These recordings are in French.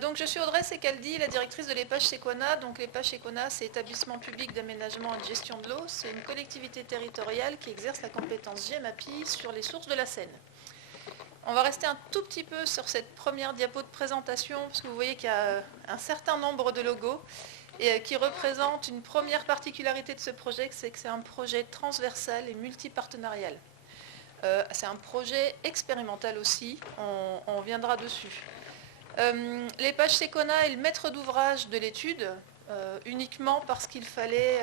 Donc je suis Audrey Secaldi, la directrice de l'EPAGE Sequana. Donc l'EPAGE Sequana, c'est établissement public d'aménagement et de gestion de l'eau. C'est une collectivité territoriale qui exerce la compétence GEMAPI sur les sources de la Seine. On va rester un tout petit peu sur cette première diapo de présentation, parce que vous voyez qu'il y a un certain nombre de logos et qui représentent une première particularité de ce projet, c'est que c'est un projet transversal et multipartenarial. C'est un projet expérimental aussi, on viendra dessus. L'EPAGE Sequana est le maître d'ouvrage de l'étude, uniquement parce qu'il fallait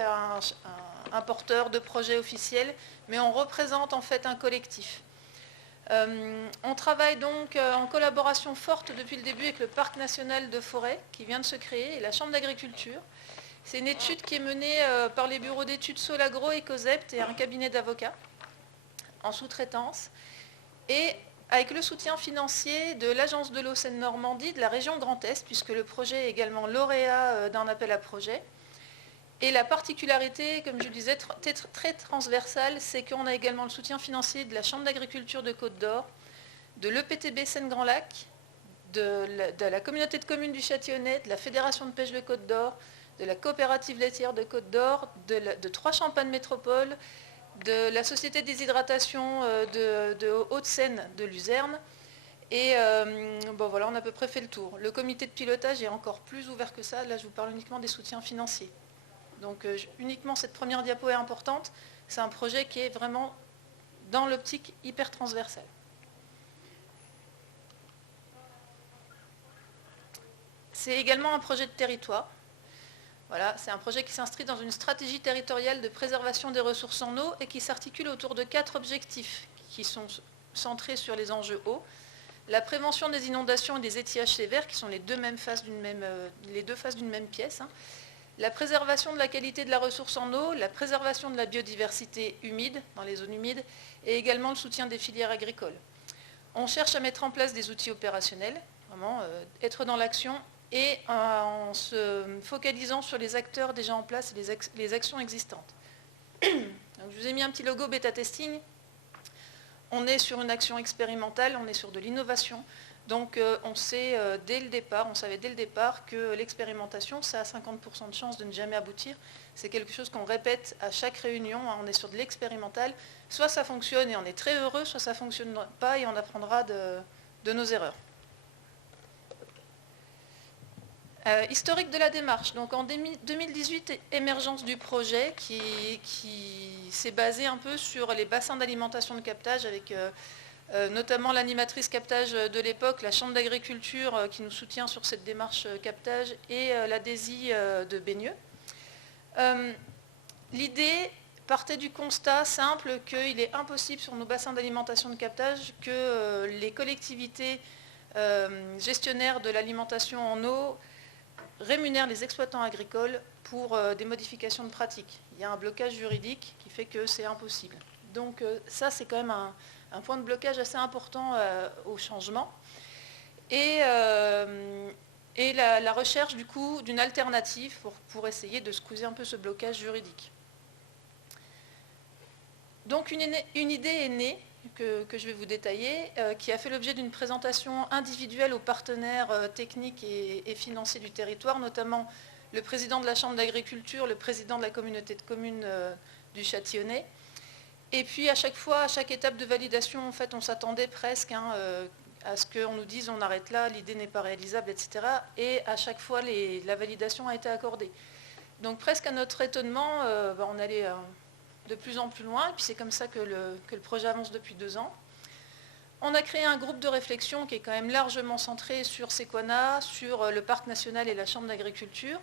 un porteur de projet officiel, mais on représente en fait un collectif. On travaille donc en collaboration forte depuis le début avec le Parc national de forêt qui vient de se créer et la Chambre d'agriculture. C'est une étude qui est menée par les bureaux d'études Solagro et Cosept et un cabinet d'avocats en sous-traitance, et avec le soutien financier de l'Agence de l'eau Seine-Normandie, de la région Grand Est, puisque le projet est également lauréat d'un appel à projet. Et la particularité, comme je le disais, très transversale, c'est qu'on a également le soutien financier de la Chambre d'agriculture de Côte-d'Or, de l'EPTB Seine-Grand-Lac, de la communauté de communes du Châtillonnais, de la Fédération de pêche de Côte-d'Or, de la coopérative laitière de Côte-d'Or, de Trois Champagnes Métropole, de la Société des hydratations de Haute-Seine de Luzerne. Et bon, voilà, on a à peu près fait le tour. Le comité de pilotage est encore plus ouvert que ça. Là, je vous parle uniquement des soutiens financiers. Donc, uniquement cette première diapo est importante. C'est un projet qui est vraiment dans l'optique hyper transversale. C'est également un projet de territoire. Voilà, c'est un projet qui s'inscrit dans une stratégie territoriale de préservation des ressources en eau et qui s'articule autour de 4 objectifs qui sont centrés sur les enjeux eau. La prévention des inondations et des étiages sévères, qui sont les deux faces d'une même pièce. La préservation de la qualité de la ressource en eau, la préservation de la biodiversité humide, dans les zones humides, et également le soutien des filières agricoles. On cherche à mettre en place des outils opérationnels, vraiment être dans l'action, et en se focalisant sur les acteurs déjà en place et les actions existantes. Donc, je vous ai mis un petit logo bêta testing. On est sur une action expérimentale, on est sur de l'innovation. Donc on savait dès le départ que l'expérimentation, ça a 50% de chances de ne jamais aboutir. C'est quelque chose qu'on répète à chaque réunion, on est sur de l'expérimental. Soit ça fonctionne et on est très heureux, soit ça ne fonctionne pas et on apprendra de nos erreurs. Historique de la démarche. Donc en 2018, émergence du projet qui s'est basé un peu sur les bassins d'alimentation de captage avec notamment l'animatrice captage de l'époque, la Chambre d'agriculture qui nous soutient sur cette démarche captage et la DESI de Baigneux. L'idée partait du constat simple qu'il est impossible sur nos bassins d'alimentation de captage que les collectivités gestionnaires de l'alimentation en eau rémunèrent les exploitants agricoles pour des modifications de pratiques. Il y a un blocage juridique qui fait que c'est impossible. Donc ça, c'est quand même un point de blocage assez important au changement. Et la recherche, du coup, d'une alternative pour essayer de secouer un peu ce blocage juridique. Donc une idée est née, que je vais vous détailler, qui a fait l'objet d'une présentation individuelle aux partenaires techniques et financiers du territoire, notamment le président de la Chambre d'agriculture, le président de la communauté de communes du Châtillonnais. Et puis à chaque fois, à chaque étape de validation, en fait, on s'attendait presque à ce qu'on nous dise on arrête là, l'idée n'est pas réalisable, etc. Et à chaque fois, la validation a été accordée. Donc presque à notre étonnement, on allait de plus en plus loin, et puis c'est comme ça que le projet avance depuis 2 ans. On a créé un groupe de réflexion qui est quand même largement centré sur Sequana, sur le Parc national et la Chambre d'agriculture,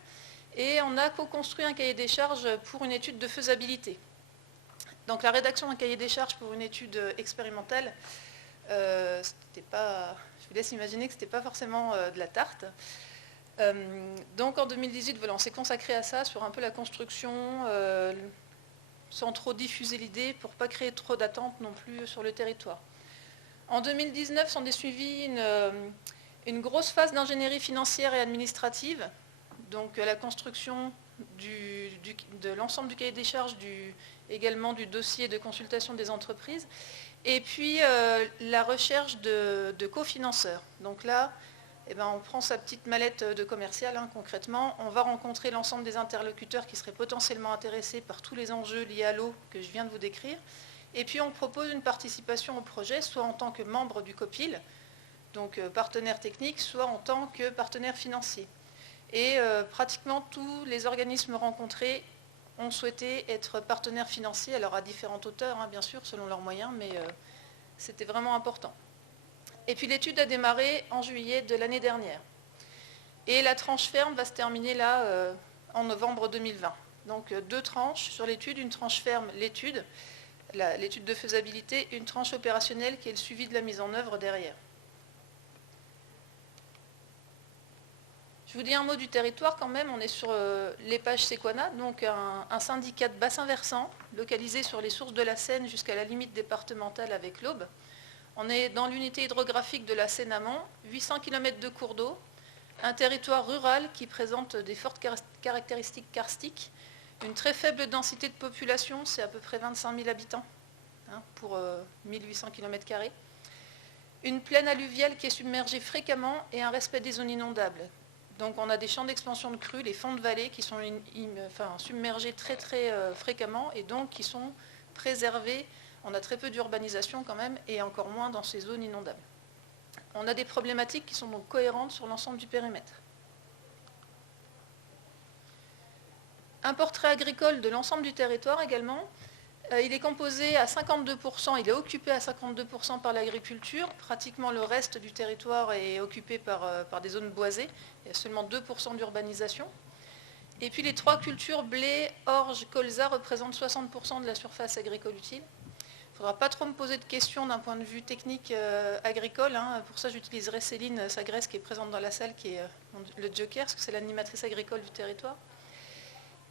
et on a co-construit un cahier des charges pour une étude de faisabilité. Donc la rédaction d'un cahier des charges pour une étude expérimentale, c'était pas, je vous laisse imaginer que ce n'était pas forcément de la tarte. Donc en 2018, voilà, on s'est consacré à ça, sur un peu la construction, sans trop diffuser l'idée, pour ne pas créer trop d'attentes non plus sur le territoire. En 2019, s'en est suivi une grosse phase d'ingénierie financière et administrative, donc la construction de l'ensemble du cahier des charges, également du dossier de consultation des entreprises, et puis la recherche de cofinanceurs. Donc là, eh ben, on prend sa petite mallette de commercial, hein, concrètement, on va rencontrer l'ensemble des interlocuteurs qui seraient potentiellement intéressés par tous les enjeux liés à l'eau que je viens de vous décrire, et puis on propose une participation au projet, soit en tant que membre du COPIL, donc partenaire technique, soit en tant que partenaire financier. Et pratiquement tous les organismes rencontrés ont souhaité être partenaires financiers, alors à différentes hauteurs, hein, bien sûr, selon leurs moyens, mais c'était vraiment important. Et puis l'étude a démarré en juillet de l'année dernière. Et la tranche ferme va se terminer là en novembre 2020. Donc 2 tranches sur l'étude, une tranche ferme, l'étude de faisabilité, une tranche opérationnelle qui est le suivi de la mise en œuvre derrière. Je vous dis un mot du territoire quand même, on est sur l'épage Sequana, donc un syndicat de bassin versant localisé sur les sources de la Seine jusqu'à la limite départementale avec l'Aube. On est dans l'unité hydrographique de la Seine-Amont, 800 km de cours d'eau, un territoire rural qui présente des fortes caractéristiques karstiques, une très faible densité de population, c'est à peu près 25 000 habitants hein, pour 1800 km², une plaine alluviale qui est submergée fréquemment et un respect des zones inondables. Donc on a des champs d'expansion de crues, les fonds de vallée qui sont submergés très fréquemment et donc qui sont préservés. On a très peu d'urbanisation quand même, et encore moins dans ces zones inondables. On a des problématiques qui sont donc cohérentes sur l'ensemble du périmètre. Un portrait agricole de l'ensemble du territoire également. Il est composé à 52%, il est occupé à 52% par l'agriculture. Pratiquement le reste du territoire est occupé par des zones boisées. Il y a seulement 2% d'urbanisation. Et puis les 3 cultures, blé, orge, colza, représentent 60% de la surface agricole utile. Il ne faudra pas trop me poser de questions d'un point de vue technique agricole. Hein. Pour ça, j'utiliserai Céline Sagresse qui est présente dans la salle, qui est le joker, parce que c'est l'animatrice agricole du territoire.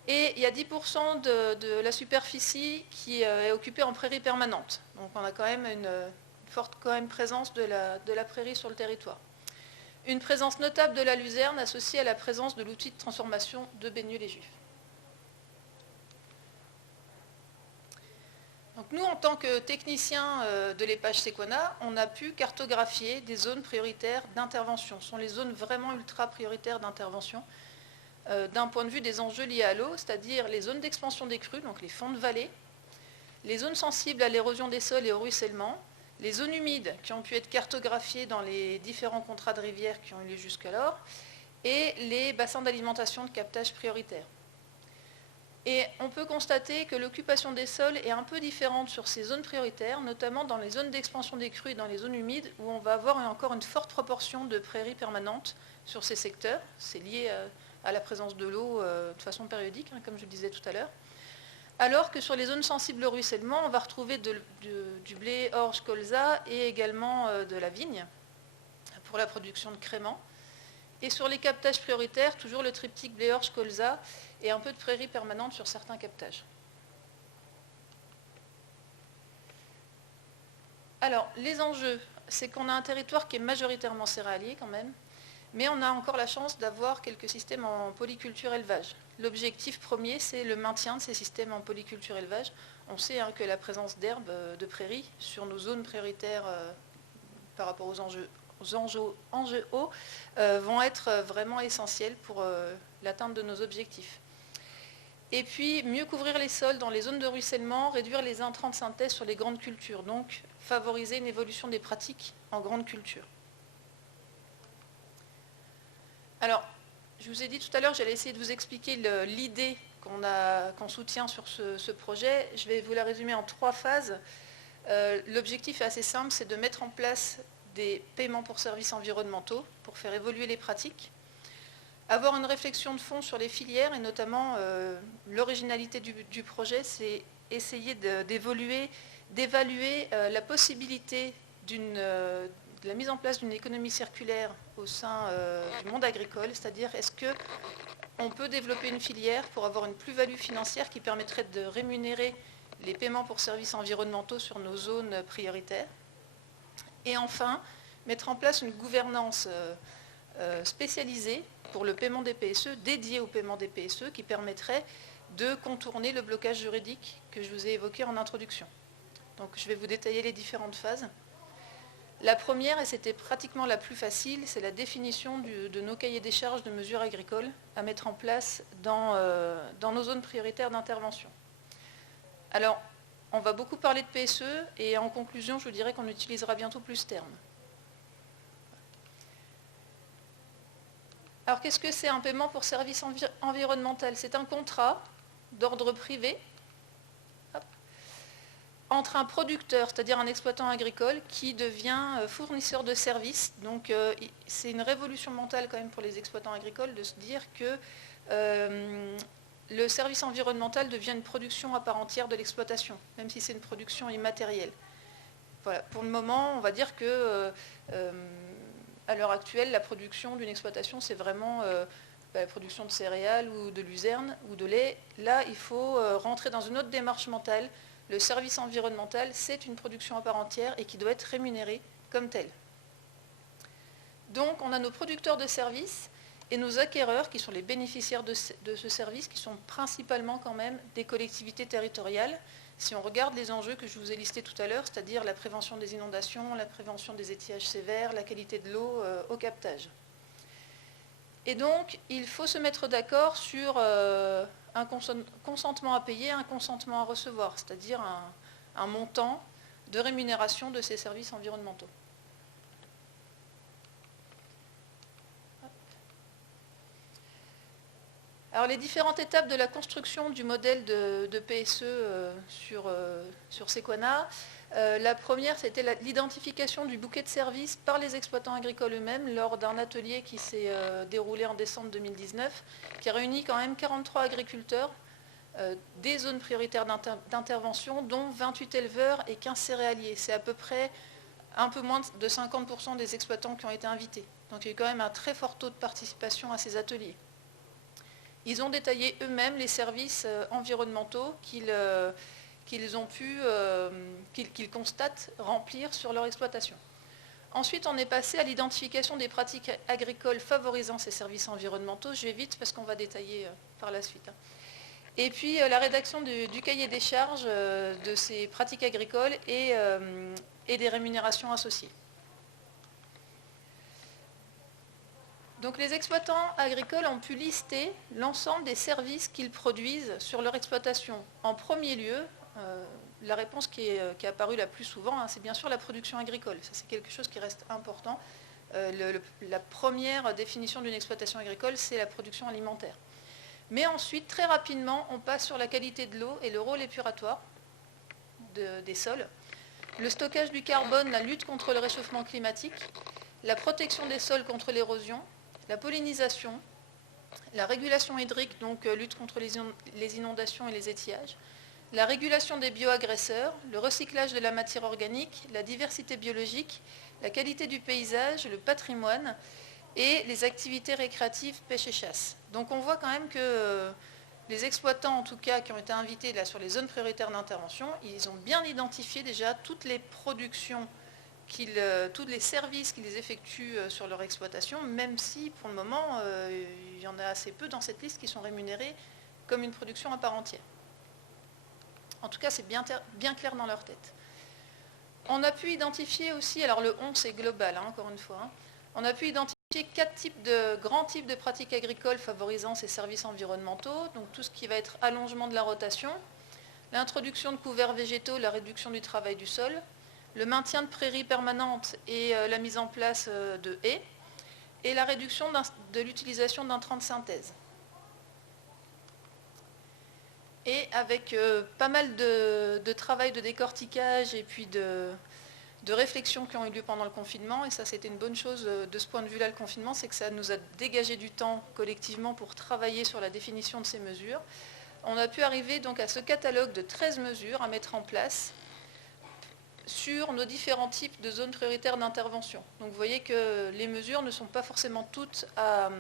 Et il y a 10% de la superficie qui est occupée en prairie permanente. Donc on a quand même une forte présence de la prairie sur le territoire. Une présence notable de la luzerne associée à la présence de l'outil de transformation de Baigneux-les-Juifs. Donc nous, en tant que techniciens de l'épage Sequana, on a pu cartographier des zones prioritaires d'intervention. Ce sont les zones vraiment ultra prioritaires d'intervention d'un point de vue des enjeux liés à l'eau, c'est-à-dire les zones d'expansion des crues, donc les fonds de vallée, les zones sensibles à l'érosion des sols et au ruissellement, les zones humides qui ont pu être cartographiées dans les différents contrats de rivière qui ont eu lieu jusqu'alors, et les bassins d'alimentation de captage prioritaires. Et on peut constater que l'occupation des sols est un peu différente sur ces zones prioritaires, notamment dans les zones d'expansion des crues et dans les zones humides, où on va avoir encore une forte proportion de prairies permanentes sur ces secteurs. C'est lié à la présence de l'eau de façon périodique, hein, comme je le disais tout à l'heure. Alors que sur les zones sensibles au ruissellement, on va retrouver du blé, orge, colza et également de la vigne pour la production de créments. Et sur les captages prioritaires, toujours le triptyque blé, orge, colza et un peu de prairies permanentes sur certains captages. Alors, les enjeux, c'est qu'on a un territoire qui est majoritairement céréalier quand même, mais on a encore la chance d'avoir quelques systèmes en polyculture élevage. L'objectif premier, c'est le maintien de ces systèmes en polyculture élevage. On sait hein, que la présence d'herbes de prairies sur nos zones prioritaires par rapport aux enjeux hauts vont être vraiment essentiels pour l'atteinte de nos objectifs. Et puis, mieux couvrir les sols dans les zones de ruissellement, réduire les intrants de synthèse sur les grandes cultures, donc favoriser une évolution des pratiques en grandes cultures. Alors, je vous ai dit tout à l'heure, j'allais essayer de vous expliquer l'idée qu'on soutient sur ce projet. Je vais vous la résumer en 3 phases. L'objectif est assez simple, c'est de mettre en place des paiements pour services environnementaux pour faire évoluer les pratiques. Avoir une réflexion de fond sur les filières et notamment l'originalité du projet, c'est essayer d'évaluer la possibilité de la mise en place d'une économie circulaire au sein du monde agricole, c'est-à-dire est-ce qu'on peut développer une filière pour avoir une plus-value financière qui permettrait de rémunérer les paiements pour services environnementaux sur nos zones prioritaires. Et enfin, mettre en place une gouvernance spécialisée pour le paiement des PSE, dédiée au paiement des PSE, qui permettrait de contourner le blocage juridique que je vous ai évoqué en introduction. Donc je vais vous détailler les différentes phases. La première, et c'était pratiquement la plus facile, c'est la définition de nos cahiers des charges de mesures agricoles à mettre en place dans nos zones prioritaires d'intervention. Alors, on va beaucoup parler de PSE et en conclusion, je vous dirais qu'on utilisera bientôt plus ce terme. Alors, qu'est-ce que c'est un paiement pour service environnemental? C'est un contrat d'ordre privé entre un producteur, c'est-à-dire un exploitant agricole, qui devient fournisseur de services. Donc c'est une révolution mentale quand même pour les exploitants agricoles de se dire que le service environnemental devient une production à part entière de l'exploitation, même si c'est une production immatérielle. Voilà. Pour le moment, on va dire que à l'heure actuelle, la production d'une exploitation, c'est vraiment la production de céréales ou de luzerne ou de lait. Là, il faut rentrer dans une autre démarche mentale. Le service environnemental, c'est une production à part entière et qui doit être rémunérée comme telle. Donc, on a nos producteurs de services et nos acquéreurs, qui sont les bénéficiaires de ce service, qui sont principalement quand même des collectivités territoriales. Si on regarde les enjeux que je vous ai listés tout à l'heure, c'est-à-dire la prévention des inondations, la prévention des étiages sévères, la qualité de l'eau au captage. Et donc, il faut se mettre d'accord sur un consentement à payer, un consentement à recevoir, c'est-à-dire un montant de rémunération de ces services environnementaux. Alors, les différentes étapes de la construction du modèle de PSE sur Sequana. La première, c'était l'identification du bouquet de services par les exploitants agricoles eux-mêmes lors d'un atelier qui s'est déroulé en décembre 2019, qui a réuni quand même 43 agriculteurs des zones prioritaires d'intervention, dont 28 éleveurs et 15 céréaliers. C'est à peu près un peu moins de 50% des exploitants qui ont été invités. Donc il y a eu quand même un très fort taux de participation à ces ateliers. Ils ont détaillé eux-mêmes les services environnementaux qu'ils constatent remplir sur leur exploitation. Ensuite, on est passé à l'identification des pratiques agricoles favorisant ces services environnementaux. Je vais vite parce qu'on va détailler par la suite. Et puis la rédaction du cahier des charges de ces pratiques agricoles et des rémunérations associées. Donc les exploitants agricoles ont pu lister l'ensemble des services qu'ils produisent sur leur exploitation. En premier lieu, la réponse qui est apparue la plus souvent, c'est bien sûr la production agricole. Ça, c'est quelque chose qui reste important. La première définition d'une exploitation agricole, c'est la production alimentaire. Mais ensuite, très rapidement, on passe sur la qualité de l'eau et le rôle épuratoire des sols, le stockage du carbone, la lutte contre le réchauffement climatique, la protection des sols contre l'érosion, la pollinisation, la régulation hydrique, donc lutte contre les inondations et les étiages, la régulation des bioagresseurs, le recyclage de la matière organique, la diversité biologique, la qualité du paysage, le patrimoine et les activités récréatives, pêche et chasse. Donc on voit quand même que les exploitants, en tout cas, qui ont été invités là, sur les zones prioritaires d'intervention, ils ont bien identifié déjà toutes les productions, tous les services qu'ils effectuent sur leur exploitation, même si pour le moment, il y en a assez peu dans cette liste qui sont rémunérés comme une production à part entière. En tout cas, c'est bien clair dans leur tête. On a pu identifier aussi, alors le 11 c'est global, encore une fois, on a pu identifier 4 grands types de pratiques agricoles favorisant ces services environnementaux, donc tout ce qui va être allongement de la rotation, l'introduction de couverts végétaux, la réduction du travail du sol, le maintien de prairies permanentes et la mise en place de haies, et la réduction de l'utilisation d'intrants de synthèse. Et avec pas mal de travail de décortiquage et puis de réflexions qui ont eu lieu pendant le confinement, et ça c'était une bonne chose de ce point de vue-là, le confinement, c'est que ça nous a dégagé du temps collectivement pour travailler sur la définition de ces mesures. On a pu arriver donc à ce catalogue de 13 mesures à mettre en place sur nos différents types de zones prioritaires d'intervention. Donc vous voyez que les mesures ne sont pas forcément toutes à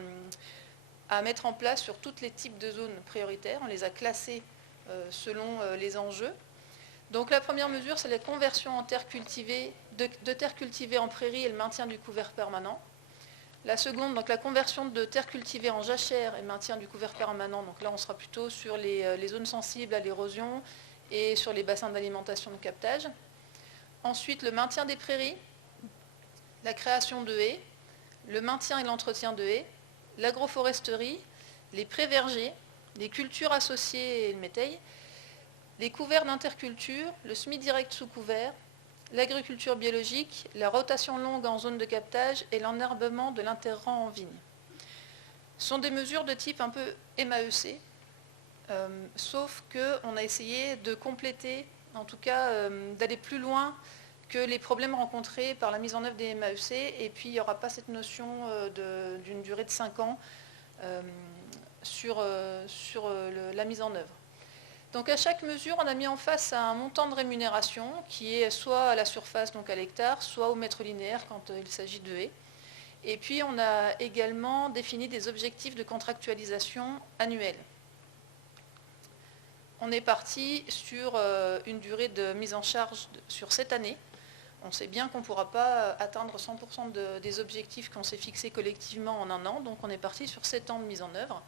mettre en place sur tous les types de zones prioritaires. On les a classées selon les enjeux. Donc la première mesure, c'est la conversion en terre cultivée, de terre cultivée en prairie et le maintien du couvert permanent. La seconde, donc la conversion de terre cultivée en jachère et le maintien du couvert permanent. Donc là, on sera plutôt sur les zones sensibles à l'érosion et sur les bassins d'alimentation de captage. Ensuite, le maintien des prairies la création de haies, le maintien et l'entretien de haies, l'agroforesterie, les prés vergers, les cultures associées et le métail, les couverts d'interculture, le semi-direct sous couvert, l'agriculture biologique, la rotation longue en zone de captage et l'enherbement de l'interrang en vigne. Ce sont des mesures de type un peu MAEC, sauf qu'on a essayé de compléter, en tout cas d'aller plus loin que les problèmes rencontrés par la mise en œuvre des MAEC, et puis il n'y aura pas cette notion d'une durée de 5 ans sur la mise en œuvre. Donc à chaque mesure, on a mis en face un montant de rémunération qui est soit à la surface, donc à l'hectare, soit au mètre linéaire quand il s'agit de haies. Et puis on a également défini des objectifs de contractualisation annuels. On est parti sur une durée de mise en charge sur cette année. On sait bien qu'on ne pourra pas atteindre 100% des objectifs qu'on s'est fixés collectivement en un an, donc on est parti sur 7 ans de mise en œuvre,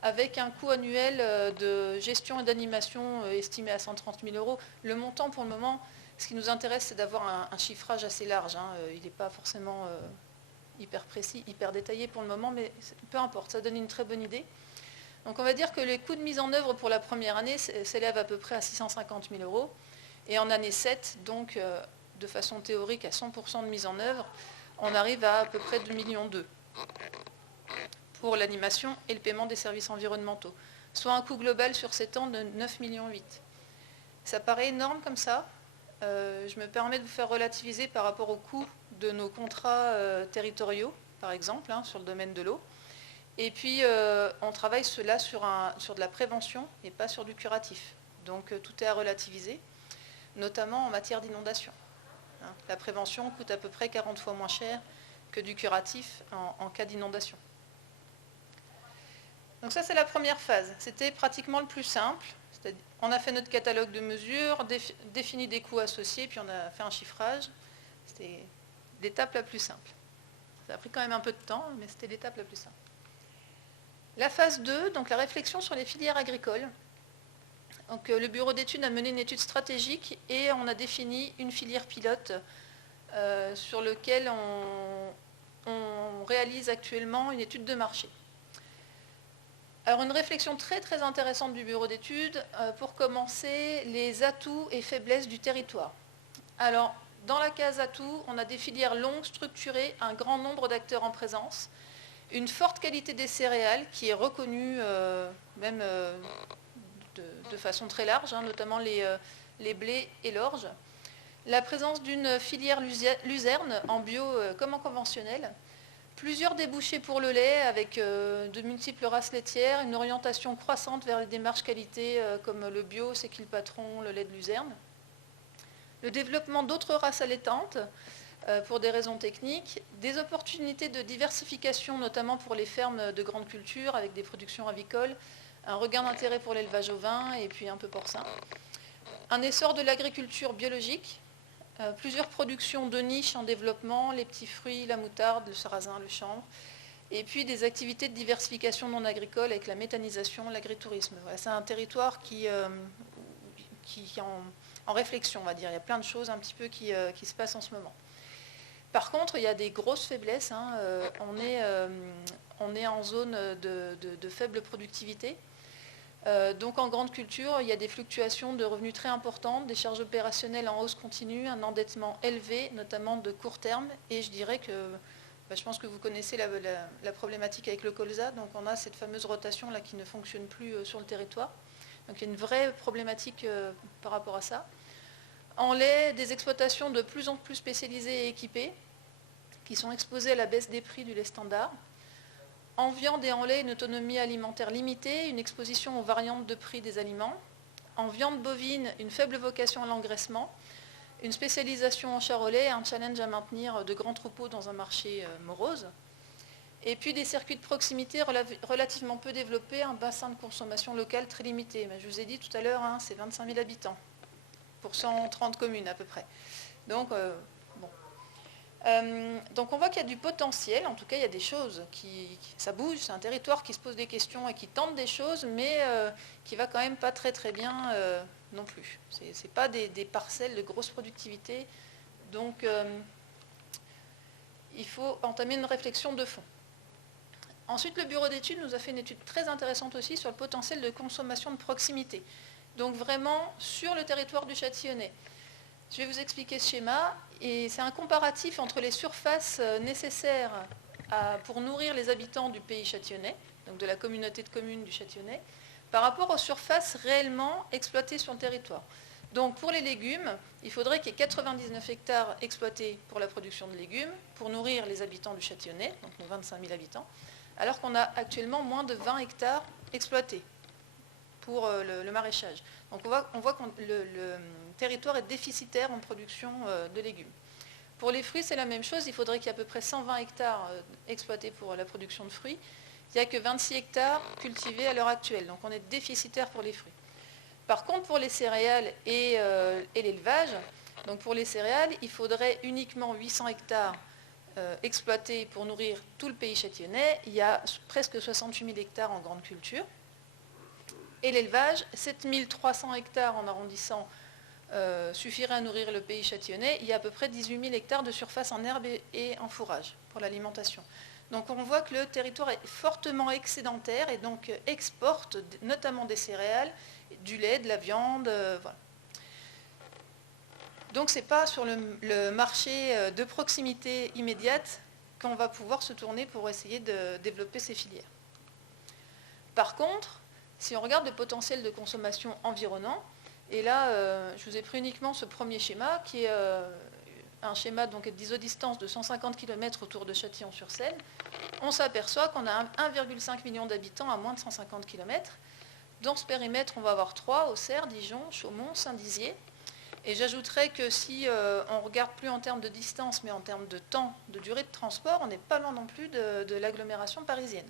avec un coût annuel de gestion et d'animation estimé à 130 000 euros. Le montant, pour le moment, ce qui nous intéresse, c'est d'avoir un chiffrage assez large. Il n'est pas forcément hyper précis, hyper détaillé pour le moment, mais peu importe, ça donne une très bonne idée. Donc on va dire que les coûts de mise en œuvre pour la première année s'élèvent à peu près à 650 000 euros. Et en année 7, donc de façon théorique à 100% de mise en œuvre, on arrive à peu près 2,2 millions pour l'animation et le paiement des services environnementaux, soit un coût global sur 7 ans de 9,8 millions. Ça paraît énorme comme ça. Je me permets de vous faire relativiser par rapport au coût de nos contrats territoriaux, par exemple, sur le domaine de l'eau. Et puis, on travaille cela sur de la prévention et pas sur du curatif. Donc, tout est à relativiser, notamment en matière d'inondation. La prévention coûte à peu près 40 fois moins cher que du curatif en cas d'inondation. Donc ça, c'est la première phase. C'était pratiquement le plus simple. On a fait notre catalogue de mesures, défini des coûts associés, puis on a fait un chiffrage. C'était l'étape la plus simple. Ça a pris quand même un peu de temps, mais c'était l'étape la plus simple. La phase 2, donc la réflexion sur les filières agricoles. Donc, le bureau d'études a mené une étude stratégique et on a défini une filière pilote sur laquelle on réalise actuellement une étude de marché. Alors une réflexion très très intéressante du bureau d'études, pour commencer, les atouts et faiblesses du territoire. Alors dans la case atouts, on a des filières longues, structurées, un grand nombre d'acteurs en présence, une forte qualité des céréales qui est reconnue même de façon très large, notamment les blés et l'orge, la présence d'une filière luzerne en bio comme en conventionnel, plusieurs débouchés pour le lait avec de multiples races laitières, une orientation croissante vers les démarches qualité comme le bio, C'est qui le patron, le lait de luzerne. Le développement d'autres races allaitantes pour des raisons techniques, des opportunités de diversification notamment pour les fermes de grande culture avec des productions avicoles, un regain d'intérêt pour l'élevage ovin et puis un peu porcin. Un essor de l'agriculture biologique, plusieurs productions de niche en développement, les petits fruits, la moutarde, le sarrasin, le chanvre, et puis des activités de diversification non agricole avec la méthanisation, l'agritourisme. Voilà, c'est un territoire qui est en réflexion, on va dire. Il y a plein de choses un petit peu qui se passent en ce moment. Par contre, il y a des grosses faiblesses. On est en zone de faible productivité. Donc en grande culture, il y a des fluctuations de revenus très importantes, des charges opérationnelles en hausse continue, un endettement élevé, notamment de court terme. Et je dirais que, je pense que vous connaissez la problématique avec le colza. Donc on a cette fameuse rotation là qui ne fonctionne plus sur le territoire. Donc il y a une vraie problématique par rapport à ça. En lait, des exploitations de plus en plus spécialisées et équipées, qui sont exposées à la baisse des prix du lait standard. En viande et en lait, une autonomie alimentaire limitée, une exposition aux variantes de prix des aliments. En viande bovine, une faible vocation à l'engraissement, une spécialisation en charolais et un challenge à maintenir de grands troupeaux dans un marché morose. Et puis des circuits de proximité relativement peu développés, un bassin de consommation locale très limité. Je vous ai dit tout à l'heure, c'est 25 000 habitants pour 130 communes à peu près. Donc, donc on voit qu'il y a du potentiel, en tout cas il y a des choses ça bouge, c'est un territoire qui se pose des questions et qui tente des choses, mais qui va quand même pas très très bien non plus. C'est pas des parcelles de grosse productivité, donc il faut entamer une réflexion de fond. Ensuite, le bureau d'études nous a fait une étude très intéressante aussi sur le potentiel de consommation de proximité. Donc vraiment sur le territoire du Châtillonnais. Je vais vous expliquer ce schéma, et c'est un comparatif entre les surfaces nécessaires pour nourrir les habitants du pays châtillonnais, donc de la communauté de communes du Châtillonnais, par rapport aux surfaces réellement exploitées sur le territoire. Donc pour les légumes, il faudrait qu'il y ait 99 hectares exploités pour la production de légumes, pour nourrir les habitants du Châtillonnais, donc nos 25 000 habitants, alors qu'on a actuellement moins de 20 hectares exploités pour le maraîchage. Donc on voit que le territoire est déficitaire en production de légumes. Pour les fruits, c'est la même chose. Il faudrait qu'il y ait à peu près 120 hectares exploités pour la production de fruits. Il n'y a que 26 hectares cultivés à l'heure actuelle. Donc on est déficitaire pour les fruits. Par contre, pour les céréales et l'élevage, donc pour les céréales, il faudrait uniquement 800 hectares exploités pour nourrir tout le pays châtillonnais. Il y a presque 68 000 hectares en grande culture. Et l'élevage, 7 300 hectares en arrondissant suffirait à nourrir le pays châtillonnais. Il y a à peu près 18 000 hectares de surface en herbe et en fourrage pour l'alimentation. Donc on voit que le territoire est fortement excédentaire et donc exporte notamment des céréales, du lait, de la viande. Voilà. Donc ce n'est pas sur le marché de proximité immédiate qu'on va pouvoir se tourner pour essayer de développer ces filières. Par contre, si on regarde le potentiel de consommation environnant, et là je vous ai pris uniquement ce premier schéma qui est un schéma donc d'isodistance de 150 km autour de Châtillon-sur-Seine, on s'aperçoit qu'on a 1,5 million d'habitants à moins de 150 km. Dans ce périmètre, on va avoir 3, Auxerre, Dijon, Chaumont, Saint-Dizier. Et j'ajouterais que si on ne regarde plus en termes de distance, mais en termes de temps, de durée de transport, on n'est pas loin non plus de l'agglomération parisienne.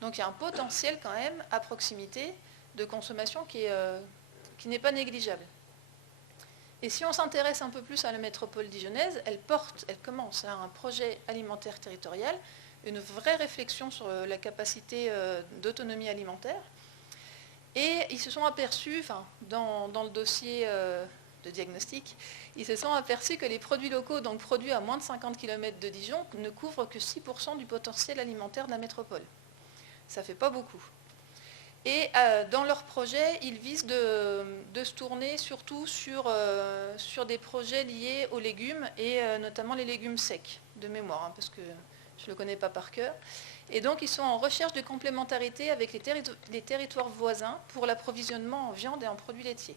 Donc il y a un potentiel quand même à proximité de consommation qui n'est pas négligeable. Et si on s'intéresse un peu plus à la métropole dijonnaise, elle commence à un projet alimentaire territorial, une vraie réflexion sur la capacité d'autonomie alimentaire. Et ils se sont aperçus, dans le dossier de diagnostic, ils se sont aperçus que les produits locaux, donc produits à moins de 50 km de Dijon, ne couvrent que 6% du potentiel alimentaire de la métropole. Ça ne fait pas beaucoup. Et dans leur projet, ils visent de se tourner surtout sur des projets liés aux légumes, et notamment les légumes secs, de mémoire, parce que je ne le connais pas par cœur. Et donc ils sont en recherche de complémentarité avec les territoires voisins pour l'approvisionnement en viande et en produits laitiers.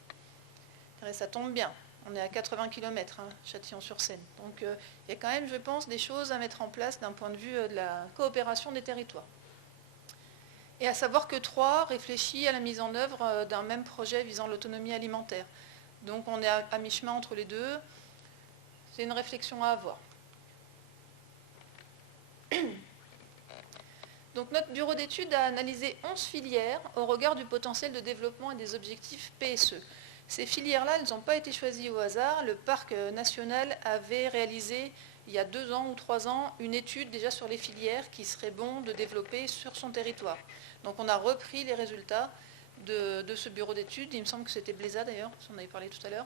Et ça tombe bien, on est à 80 km, Châtillon-sur-Seine. Donc il y a quand même, je pense, des choses à mettre en place d'un point de vue de la coopération des territoires. Et à savoir que Troyes réfléchit à la mise en œuvre d'un même projet visant l'autonomie alimentaire. Donc on est à mi-chemin entre les deux. C'est une réflexion à avoir. Donc notre bureau d'études a analysé 11 filières au regard du potentiel de développement et des objectifs PSE. Ces filières-là, elles n'ont pas été choisies au hasard. Le parc national avait réalisé, il y a 2 ans ou 3 ans, une étude déjà sur les filières qui serait bon de développer sur son territoire. Donc on a repris les résultats de ce bureau d'études. Il me semble que c'était Bléza d'ailleurs, on en avait parlé tout à l'heure.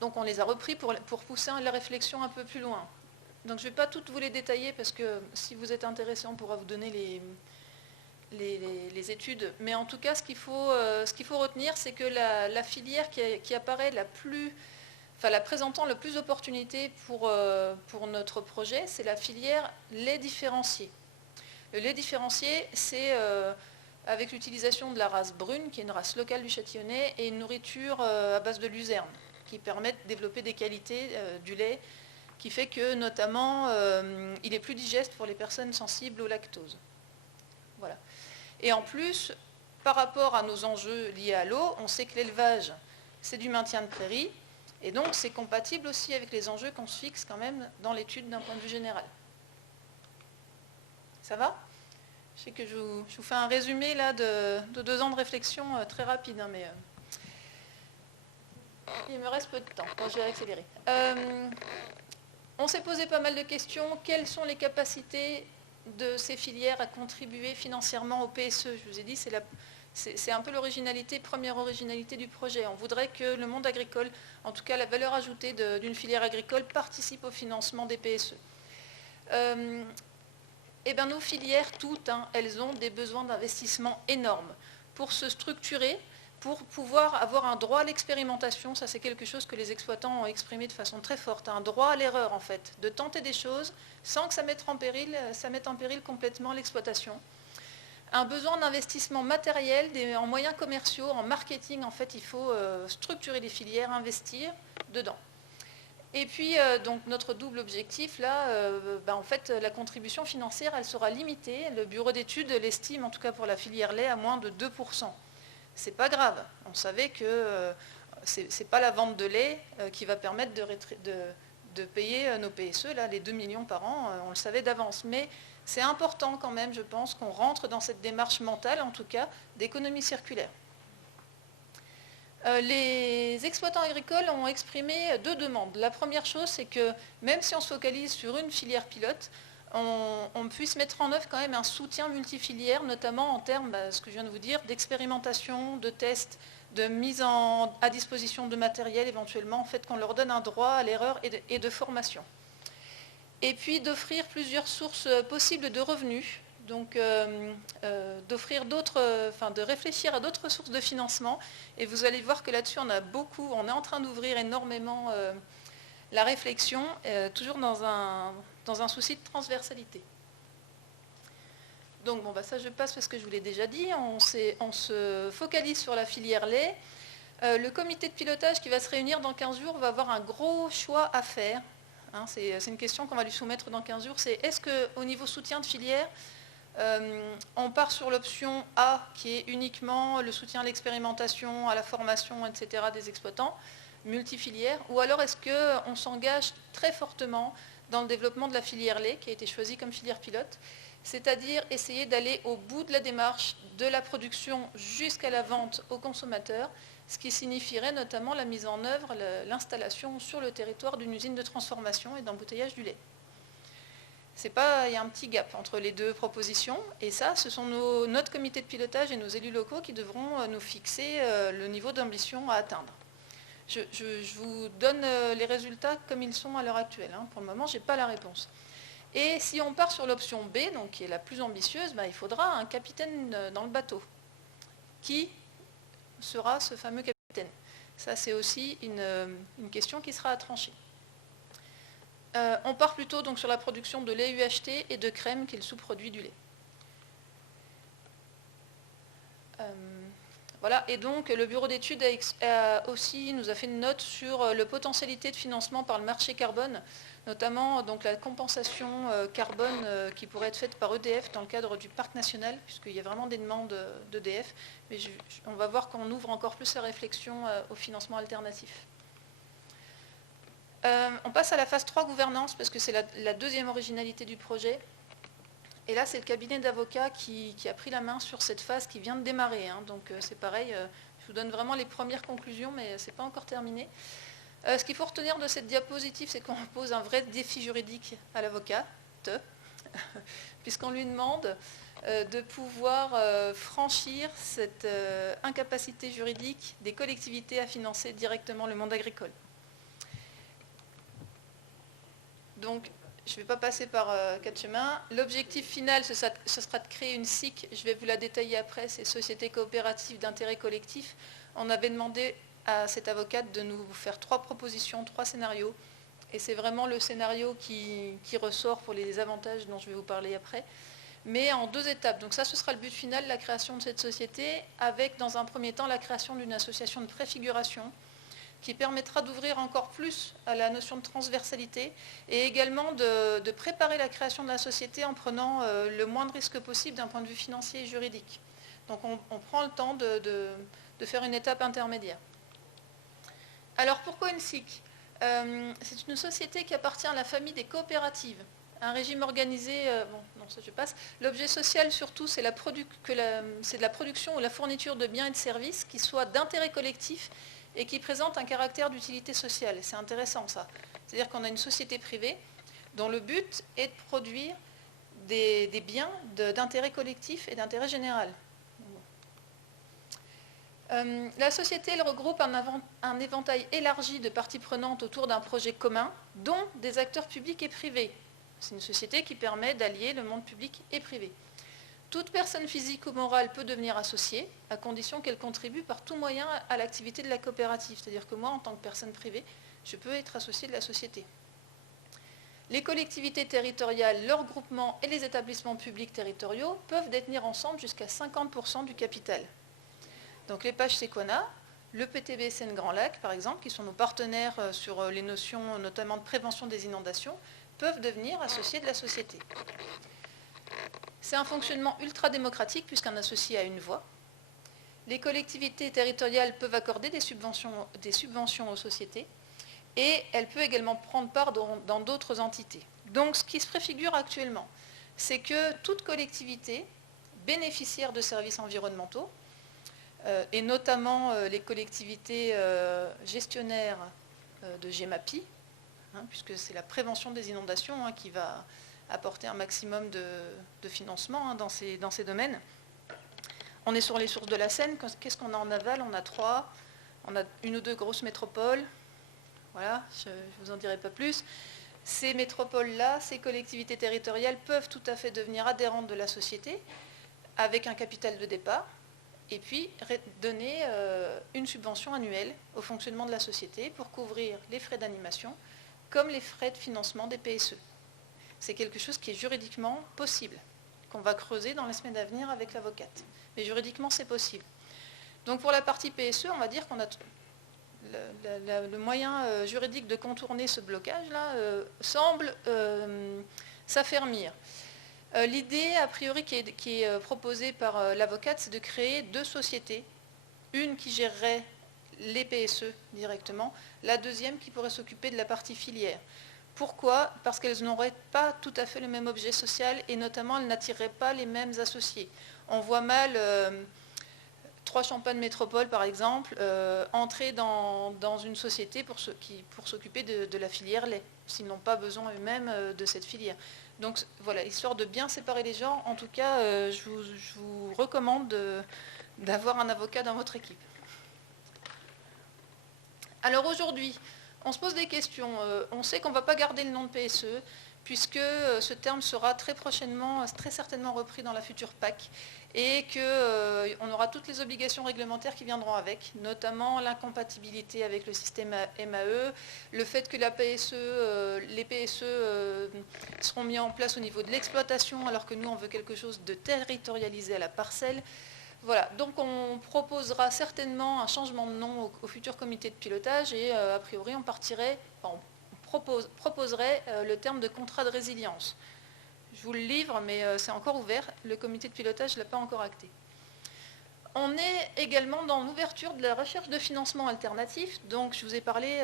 Donc on les a repris pour pousser la réflexion un peu plus loin. Donc je ne vais pas toutes vous les détailler parce que si vous êtes intéressé, on pourra vous donner les études. Mais en tout cas, ce qu'il faut retenir, c'est que la filière qui apparaît la présentant le plus d'opportunités pour notre projet, c'est la filière lait différencié. Le lait différencié, c'est avec l'utilisation de la race brune, qui est une race locale du Châtillonnais, et une nourriture à base de luzerne, qui permettent de développer des qualités du lait, qui fait que, notamment, il est plus digeste pour les personnes sensibles au lactose. Voilà. Et en plus, par rapport à nos enjeux liés à l'eau, on sait que l'élevage, c'est du maintien de prairies, et donc c'est compatible aussi avec les enjeux qu'on se fixe quand même dans l'étude d'un point de vue général. Ça va ? Je sais que je vous fais un résumé là, de 2 ans de réflexion très rapide, mais il me reste peu de temps, donc je vais accélérer. On s'est posé pas mal de questions. Quelles sont les capacités de ces filières à contribuer financièrement au PSE ? Je vous ai dit, c'est C'est un peu première originalité du projet. On voudrait que le monde agricole, en tout cas la valeur ajoutée d'une filière agricole, participe au financement des PSE. Eh bien, nos filières, toutes, elles ont des besoins d'investissement énormes pour se structurer, pour pouvoir avoir un droit à l'expérimentation. Ça, c'est quelque chose que les exploitants ont exprimé de façon très forte, un droit à l'erreur, en fait, de tenter des choses sans que ça mette en péril complètement l'exploitation. Un besoin d'investissement matériel, en moyens commerciaux, en marketing. En fait, il faut structurer les filières, investir dedans. Et puis, donc, notre double objectif, là, en fait, la contribution financière, elle sera limitée. Le bureau d'études l'estime, en tout cas pour la filière lait, à moins de 2%. C'est pas grave. On savait que c'est pas la vente de lait qui va permettre de payer nos PSE, là, les 2 millions par an, on le savait d'avance. Mais c'est important quand même, je pense, qu'on rentre dans cette démarche mentale, en tout cas, d'économie circulaire. Les exploitants agricoles ont exprimé 2 demandes. La première chose, c'est que même si on se focalise sur une filière pilote, on puisse mettre en œuvre quand même un soutien multifilière, notamment en termes, ce que je viens de vous dire, d'expérimentation, de tests, de mise à disposition de matériel éventuellement, en fait, qu'on leur donne un droit à l'erreur et de formation. Et puis d'offrir plusieurs sources possibles de revenus, donc de réfléchir à d'autres sources de financement. Et vous allez voir que là-dessus, on est en train d'ouvrir énormément la réflexion, toujours dans un souci de transversalité. Donc ça je passe parce que je vous l'ai déjà dit, on se focalise sur la filière lait. Le comité de pilotage qui va se réunir dans 15 jours va avoir un gros choix à faire. C'est une question qu'on va lui soumettre dans 15 jours, c'est est-ce qu'au niveau soutien de filière, on part sur l'option A qui est uniquement le soutien à l'expérimentation, à la formation, etc. des exploitants, multifilières, ou alors est-ce qu'on s'engage très fortement dans le développement de la filière lait qui a été choisie comme filière pilote, c'est-à-dire essayer d'aller au bout de la démarche de la production jusqu'à la vente aux consommateurs, ce qui signifierait notamment la mise en œuvre, l'installation sur le territoire d'une usine de transformation et d'embouteillage du lait. Il y a un petit gap entre les 2 propositions, et ça, ce sont notre comité de pilotage et nos élus locaux qui devront nous fixer le niveau d'ambition à atteindre. Je vous donne les résultats comme ils sont à l'heure actuelle. Pour le moment, je n'ai pas la réponse. Et si on part sur l'option B, donc qui est la plus ambitieuse, il faudra un capitaine dans le bateau. Qui sera ce fameux capitaine? Ça, c'est aussi une question qui sera à trancher. On part plutôt donc sur la production de lait UHT et de crème, qui est le sous-produit du lait. Voilà, et donc le bureau d'études nous a fait une note sur la potentialité de financement par le marché carbone, notamment donc la compensation carbone qui pourrait être faite par EDF dans le cadre du parc national, puisqu'il y a vraiment des demandes d'EDF, mais on va voir qu'on ouvre encore plus la réflexion au financement alternatif. On passe à la phase 3 gouvernance, parce que c'est la 2e originalité du projet. Et là, c'est le cabinet d'avocats qui a pris la main sur cette phase qui vient de démarrer. Donc c'est pareil, je vous donne vraiment les premières conclusions, mais ce n'est pas encore terminé. Ce qu'il faut retenir de cette diapositive, c'est qu'on pose un vrai défi juridique à l'avocat, puisqu'on lui demande de pouvoir franchir cette incapacité juridique des collectivités à financer directement le monde agricole. Donc, je ne vais pas passer par 4 chemins. L'objectif final, ce sera de créer une SIC. Je vais vous la détailler après. C'est Société coopérative d'intérêt collectif. On avait demandé à cette avocate de nous faire 3 propositions, 3 scénarios. Et c'est vraiment le scénario qui ressort pour les avantages dont je vais vous parler après. Mais en 2 étapes. Donc ça, ce sera le but final, la création de cette société, avec dans un premier temps la création d'une association de préfiguration, qui permettra d'ouvrir encore plus à la notion de transversalité et également de préparer la création de la société en prenant le moins de risques possible d'un point de vue financier et juridique. Donc on prend le temps de faire une étape intermédiaire. Alors pourquoi une SIC? C'est une société qui appartient à la famille des coopératives. Un régime organisé, ça je passe. L'objet social surtout, c'est de la production ou la fourniture de biens et de services qui soient d'intérêt collectif et qui présente un caractère d'utilité sociale. Et c'est intéressant ça. C'est-à-dire qu'on a une société privée dont le but est de produire des biens d'intérêt collectif et d'intérêt général. La société elle regroupe un éventail élargi de parties prenantes autour d'un projet commun, dont des acteurs publics et privés. C'est une société qui permet d'allier le monde public et privé. Toute personne physique ou morale peut devenir associée, à condition qu'elle contribue par tout moyen à l'activité de la coopérative. C'est-à-dire que moi, en tant que personne privée, je peux être associée de la société. Les collectivités territoriales, leurs groupements et les établissements publics territoriaux peuvent détenir ensemble jusqu'à 50% du capital. Donc les pages Sequana, le PTBSN Grand Lac, par exemple, qui sont nos partenaires sur les notions notamment de prévention des inondations, peuvent devenir associés de la société. C'est un fonctionnement ultra démocratique puisqu'un associé a une voix. Les collectivités territoriales peuvent accorder des subventions aux sociétés et elles peuvent également prendre part dans d'autres entités. Donc ce qui se préfigure actuellement, c'est que toute collectivité bénéficiaire de services environnementaux, et notamment les collectivités gestionnaires de GEMAPI, puisque c'est la prévention des inondations qui va apporter un maximum de financement dans ces domaines. On est sur les sources de la Seine. Qu'est-ce qu'on a en aval? On a 3. On a une ou 2 grosses métropoles. Voilà, je ne vous en dirai pas plus. Ces métropoles-là, ces collectivités territoriales peuvent tout à fait devenir adhérentes de la société avec un capital de départ et puis donner une subvention annuelle au fonctionnement de la société pour couvrir les frais d'animation comme les frais de financement des PSE. C'est quelque chose qui est juridiquement possible, qu'on va creuser dans les semaines à venir avec l'avocate. Mais juridiquement, c'est possible. Donc pour la partie PSE, on va dire qu'on a le moyen juridique de contourner ce blocage-là semble s'affermir. L'idée, a priori, qui est proposée par l'avocate, c'est de créer 2 sociétés. Une qui gérerait les PSE directement, la deuxième qui pourrait s'occuper de la partie filière. Pourquoi? Parce qu'elles n'auraient pas tout à fait le même objet social et notamment elles n'attireraient pas les mêmes associés. On voit mal 3 Champagne Métropole, par exemple, entrer dans une société pour s'occuper de la filière lait, s'ils n'ont pas besoin eux-mêmes de cette filière. Donc voilà, histoire de bien séparer les genres, en tout cas, je vous recommande d'avoir un avocat dans votre équipe. Alors aujourd'hui, on se pose des questions. On sait qu'on ne va pas garder le nom de PSE, puisque ce terme sera très prochainement, très certainement repris dans la future PAC, et qu'on aura toutes les obligations réglementaires qui viendront avec, notamment l'incompatibilité avec le système MAE, le fait que les PSE seront mis en place au niveau de l'exploitation, alors que nous, on veut quelque chose de territorialisé à la parcelle. Voilà, donc on proposera certainement un changement de nom au futur comité de pilotage et a priori on proposerait le terme de contrat de résilience. Je vous le livre, mais c'est encore ouvert. Le comité de pilotage ne l'a pas encore acté. On est également dans l'ouverture de la recherche de financement alternatif. Donc je vous ai parlé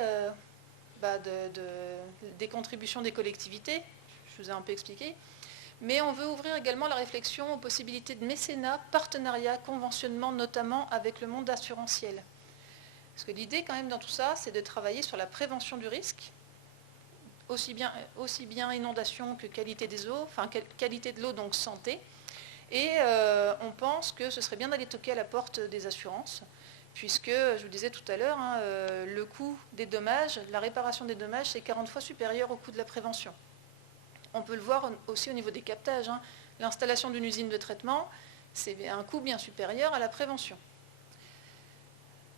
des contributions des collectivités. Je vous ai un peu expliqué. Mais on veut ouvrir également la réflexion aux possibilités de mécénat, partenariat, conventionnement, notamment avec le monde assurantiel. Parce que l'idée quand même dans tout ça, c'est de travailler sur la prévention du risque, aussi bien inondation que qualité des eaux, enfin qualité de l'eau, donc santé. Et on pense que ce serait bien d'aller toquer à la porte des assurances, puisque, je vous disais tout à l'heure, le coût des dommages, la réparation des dommages, c'est 40 fois supérieur au coût de la prévention. On peut le voir aussi au niveau des captages. L'installation d'une usine de traitement, c'est un coût bien supérieur à la prévention.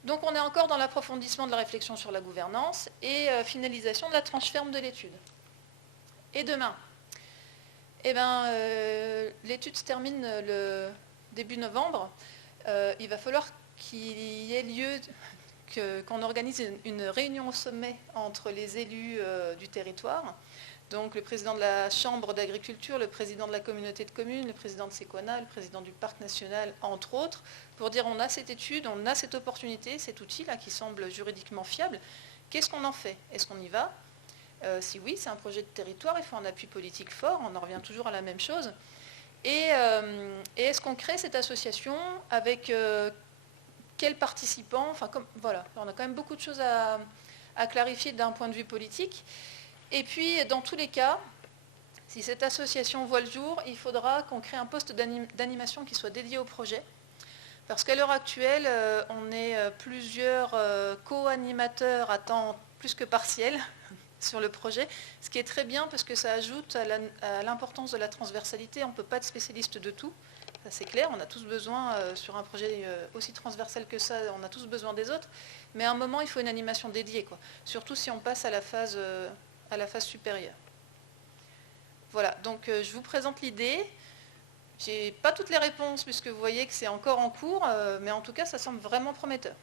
Donc on est encore dans l'approfondissement de la réflexion sur la gouvernance et finalisation de la tranche ferme de l'étude. Et demain, l'étude se termine le début novembre. Il va falloir qu'il y ait lieu, qu'on organise une réunion au sommet entre les élus du territoire. Donc le président de la Chambre d'agriculture, le président de la communauté de communes, le président de Sequana, le président du parc national, entre autres, pour dire on a cette étude, on a cette opportunité, cet outil-là qui semble juridiquement fiable. Qu'est-ce qu'on en fait? Est-ce qu'on y va? Si oui, c'est un projet de territoire, il faut un appui politique fort, on en revient toujours à la même chose. Et est-ce qu'on crée cette association avec quels participants? Enfin, voilà, on a quand même beaucoup de choses à clarifier d'un point de vue politique. Et puis, dans tous les cas, si cette association voit le jour, il faudra qu'on crée un poste d'animation qui soit dédié au projet Parce qu'à l'heure actuelle, on est plusieurs co-animateurs à temps plus que partiel sur le projet, ce qui est très bien parce que ça ajoute à l'importance de la transversalité. On ne peut pas être spécialiste de tout, ça c'est clair, on a tous besoin, sur un projet aussi transversal que ça, on a tous besoin des autres, mais à un moment il faut une animation dédiée, quoi. Surtout si on passe à la phase supérieure. Voilà, donc je vous présente l'idée. Je n'ai pas toutes les réponses puisque vous voyez que c'est encore en cours, mais en tout cas ça semble vraiment prometteur.